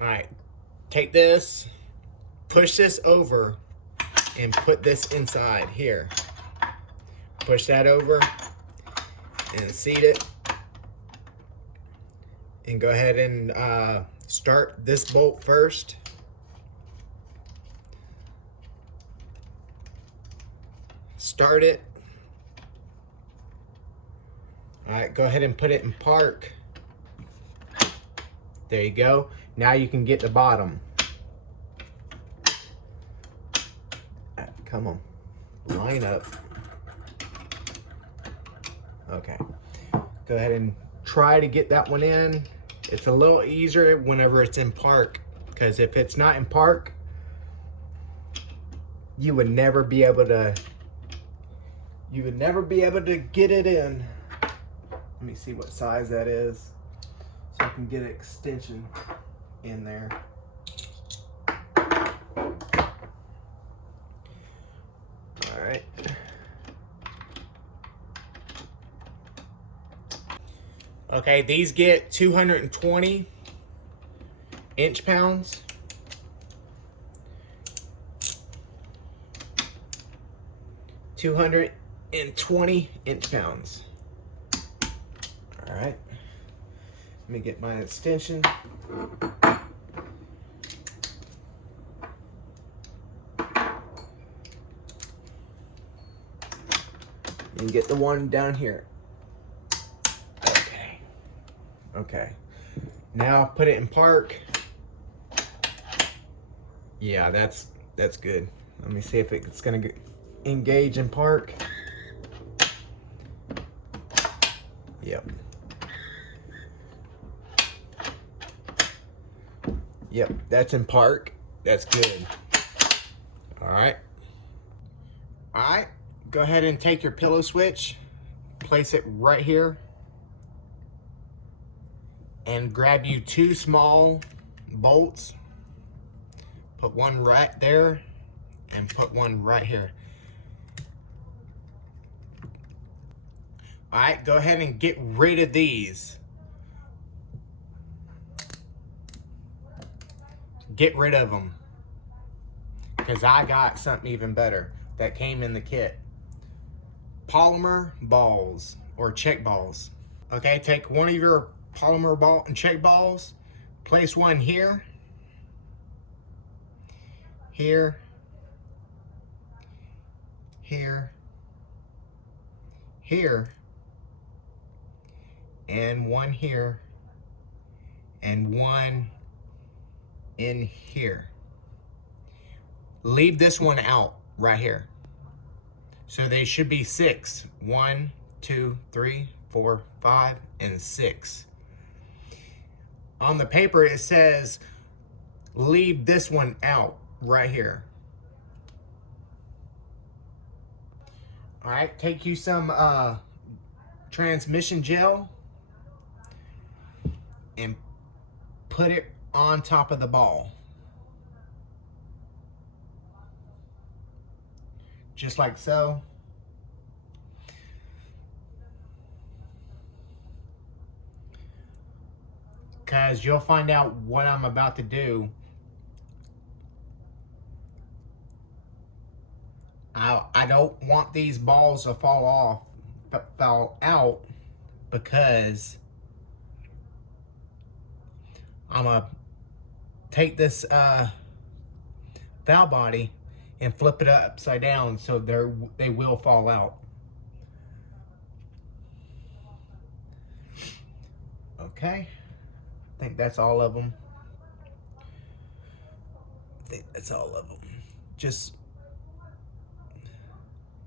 All right, take this, push this over, and put this inside here. Push that over and seat it. And go ahead and start this bolt first. Start it. All right, go ahead and put it in park. There you go. Now you can get the bottom. Come on, line up. Okay, go ahead and try to get that one in. It's a little easier whenever it's in park, because if it's not in park, you would never be able to get it in. Let me see what size that is so I can get an extension in there. All right. Okay, these get 220 inch-pounds. $220 inch-pounds. All right. Let me get my extension. And get the one down here. Okay. Okay. Now put it in park. Yeah, that's good. Let me see if it's gonna engage in park. Yep. Yep, that's in park. That's good. All right. All right. Go ahead and take your pillow switch, place it right here, and grab you 2 small bolts. Put one right there and put one right here. All right, go ahead and get rid of these. Get rid of them, because I got something even better that came in the kit. Polymer balls or check balls. Okay, take one of your polymer ball and check balls, place one here, here, here, here, and one here, and one in here. Leave this one out right here. So they should be 6. 1, 2, 3, 4, 5, and 6. On the paper it says leave this one out right here. All right, take you some transmission gel and put it on top of the ball. Just like so. Because you'll find out what I'm about to do. I don't want these balls to fall out, because I'm going to take this valve body and flip it upside down so they will fall out. Okay, I think that's all of them. Just,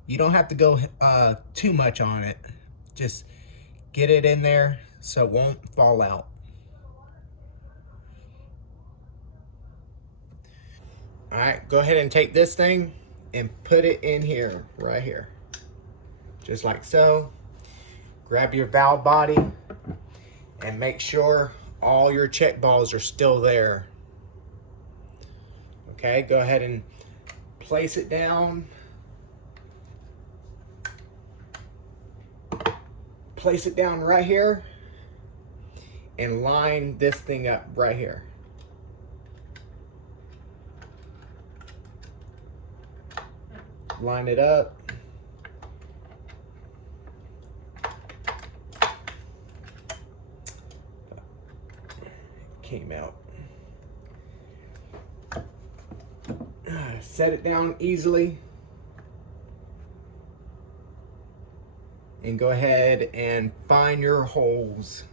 you don't have to go too much on it. Just get it in there so it won't fall out. All right, go ahead and take this thing and put it in here, right here. Just like so. Grab your valve body and make sure all your check balls are still there. Okay, go ahead and place it down. Place it down right here and line this thing up right here. line it up. Came out. Set it down easily. And go ahead and find your holes.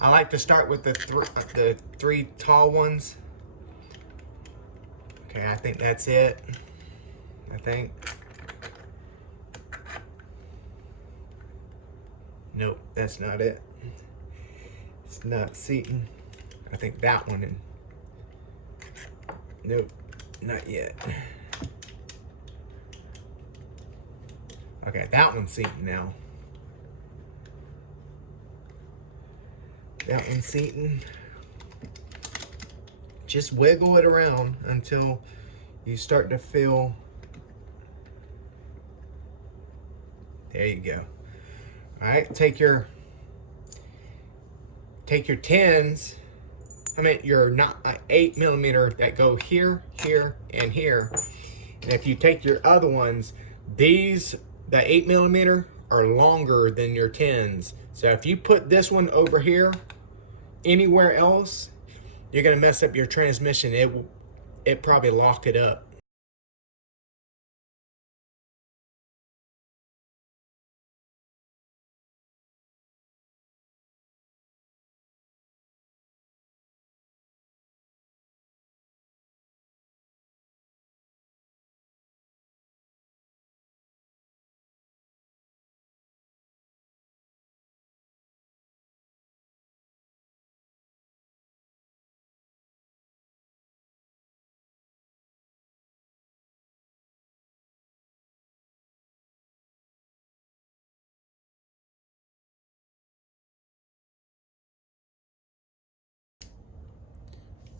I like to start with the three tall ones. Okay, I think that's it. I think. Nope, that's not it. It's not seating. I think that one in. Nope, not yet. Okay, that one's seating now. That one's seating. Just wiggle it around until you start to feel. There you go. All right, take your 10s. I mean, your 8mm that go here, here, and here. And if you take your other ones, these, the 8mm are longer than your 10s. So if you put this one over here, anywhere else, you're gonna mess up your transmission. It probably lock it up.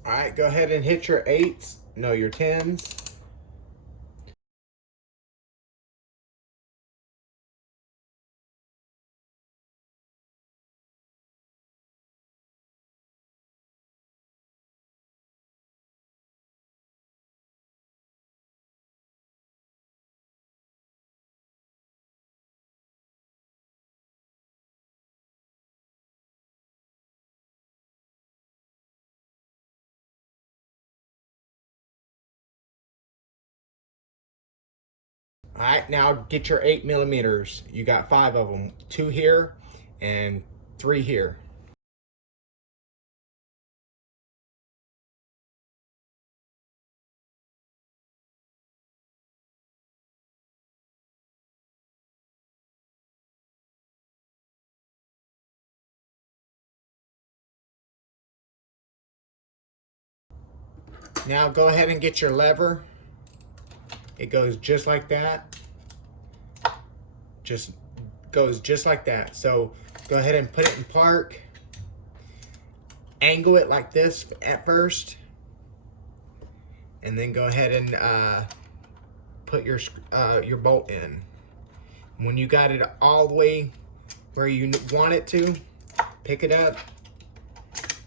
All right, go ahead and hit your 8s. No, your 10s. All right, now get your 8mm. You got 5 of them. 2 here and 3 here. Now go ahead and get your lever. It goes just like that. Just goes just like that. So go ahead and put it in park. Angle it like this at first. And then go ahead and put your bolt in. When you got it all the way where you want it to, pick it up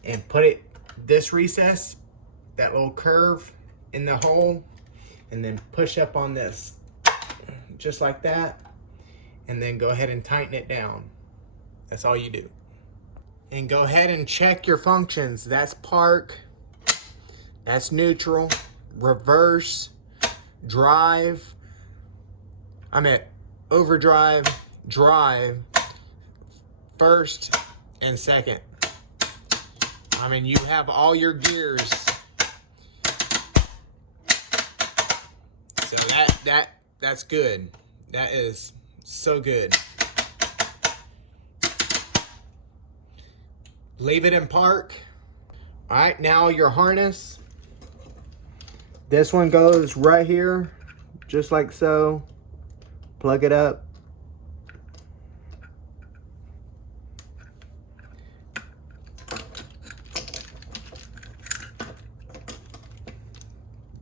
and put it this recess, that little curve in the hole, and then push up on this just like that, and then go ahead and tighten it down. That's all you do. And go ahead and check your functions. That's park, that's neutral, reverse, drive, overdrive, drive, first and second. I mean, you have all your gears. So that's good. That is so good. Leave it in park. All right, now your harness. This one goes right here, just like so. Plug it up.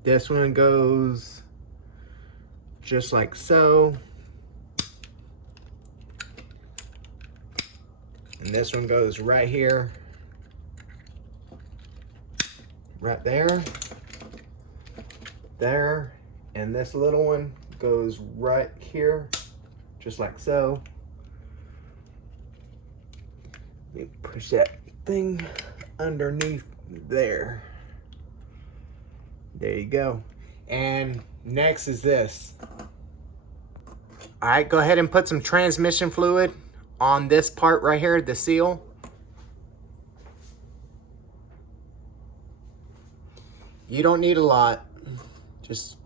This one goes just like so. And this one goes right here. Right there. There. And this little one goes right here, just like so. Let me push that thing underneath there. There you go. And next is this. All right, go ahead and put some transmission fluid on this part right here, the seal. You don't need a lot, just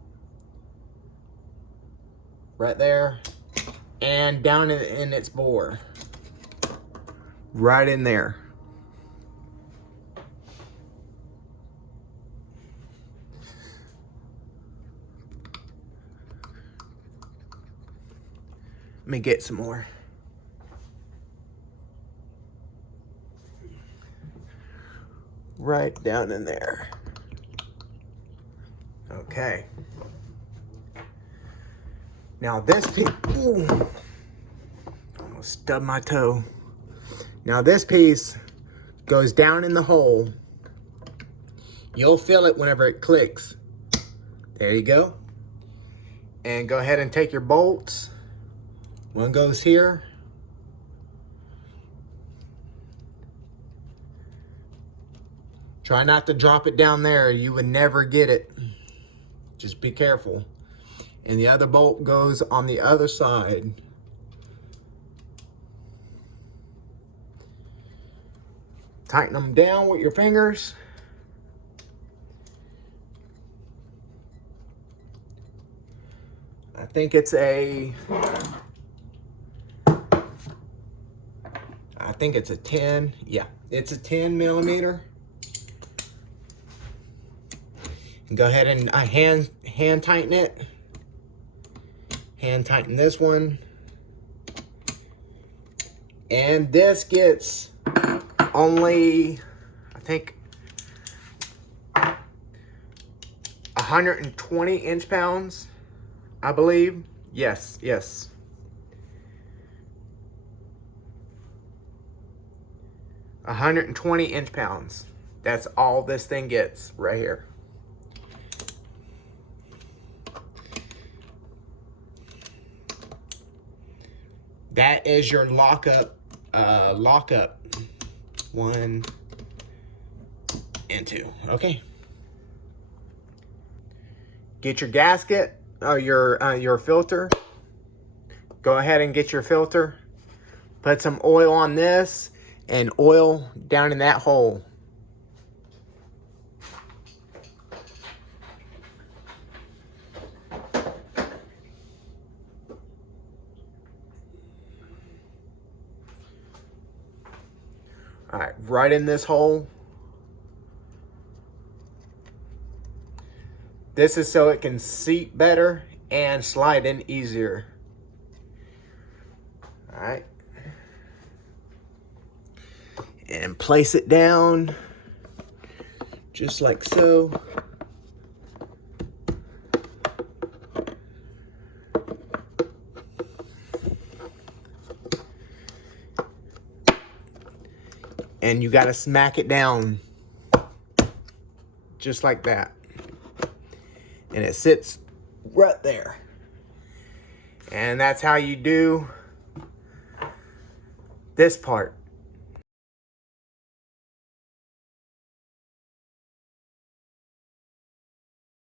right there and down in its bore. Right in there. Let me get some more. Right down in there. Okay. Now this piece, ooh, almost stubbed my toe. Now this piece goes down in the hole. You'll feel it whenever it clicks. There you go. And go ahead and take your bolts. One goes here. Try not to drop it down there. You would never get it. Just be careful. And the other bolt goes on the other side. Tighten them down with your fingers. I think it's a 10. Yeah, it's a 10 millimeter. And go ahead and hand tighten it. Hand tighten this one. And this gets only, I think, 120 inch-pounds, I believe. Yes. 120 inch-pounds. That's all this thing gets right here. That is your lockup. 1 and 2. Okay. Get your gasket or your filter. Go ahead and get your filter. Put some oil on this and oil down in that hole. All right, right in this hole. This is so it can seat better and slide in easier. All right. And place it down just like so. And you got to smack it down just like that. And it sits right there. And that's how you do this part.